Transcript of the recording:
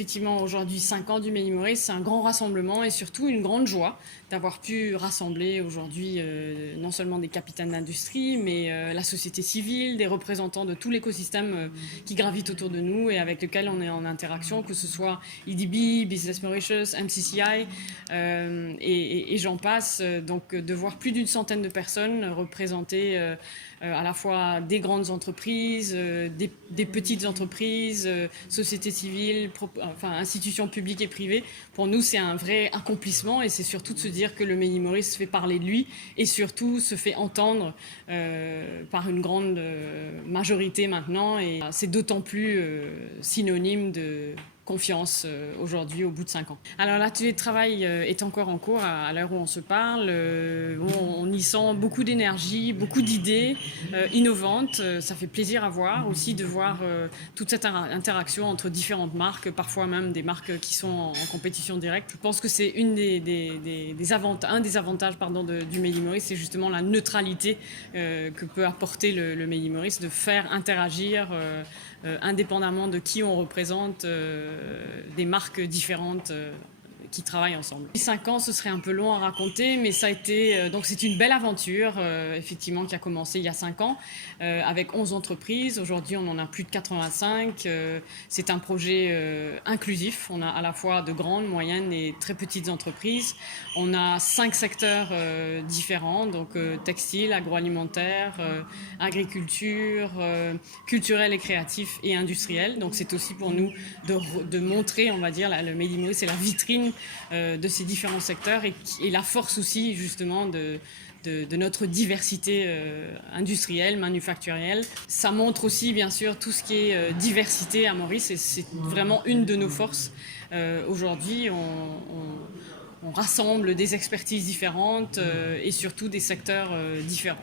effectivement aujourd'hui 5 ans du Méli Maurice, c'est un grand rassemblement et surtout une grande joie d'avoir pu rassembler aujourd'hui non seulement des capitaines d'industrie, mais la société civile, des représentants de tout l'écosystème qui gravite autour de nous et avec lequel on est en interaction, que ce soit EDB, Business Mauritius, MCCI et j'en passe. Donc de voir plus d'une centaine de personnes représenter à la fois des grandes entreprises, des petites entreprises, sociétés civiles, enfin, institutions publiques et privées. Pour nous, c'est un vrai accomplissement et c'est surtout de se dire que le Méli Maurice fait parler de lui et surtout se fait entendre par une grande majorité maintenant. Et c'est d'autant plus synonyme de confiance aujourd'hui au bout de 5 ans. Alors l'atelier de travail est encore en cours à l'heure où on se parle. On y sent beaucoup d'énergie, beaucoup d'idées innovantes. Ça fait plaisir à voir aussi de voir toute cette interaction entre différentes marques, parfois même des marques qui sont en compétition directe. Je pense que c'est un des avantages du Méli Maurice, c'est justement la neutralité que peut apporter le Méli Maurice, de faire interagir indépendamment de qui on représente, des marques différentes qui travaillent ensemble. 5 ans, ce serait un peu long à raconter, mais ça a été donc c'est une belle aventure effectivement qui a commencé il y a 5 ans avec 11 entreprises. Aujourd'hui, on en a plus de 85. C'est un projet inclusif. On a à la fois de grandes, moyennes et très petites entreprises. On a 5 secteurs différents, donc textile, agroalimentaire, agriculture, culturel et créatif et industriel. Donc c'est aussi pour nous de montrer, on va dire, le Méli Maurice, c'est la vitrine de ces différents secteurs et la force aussi justement de notre diversité industrielle, manufacturielle. Ça montre aussi bien sûr tout ce qui est diversité à Maurice et c'est vraiment une de nos forces. Aujourd'hui, on rassemble des expertises différentes et surtout des secteurs différents.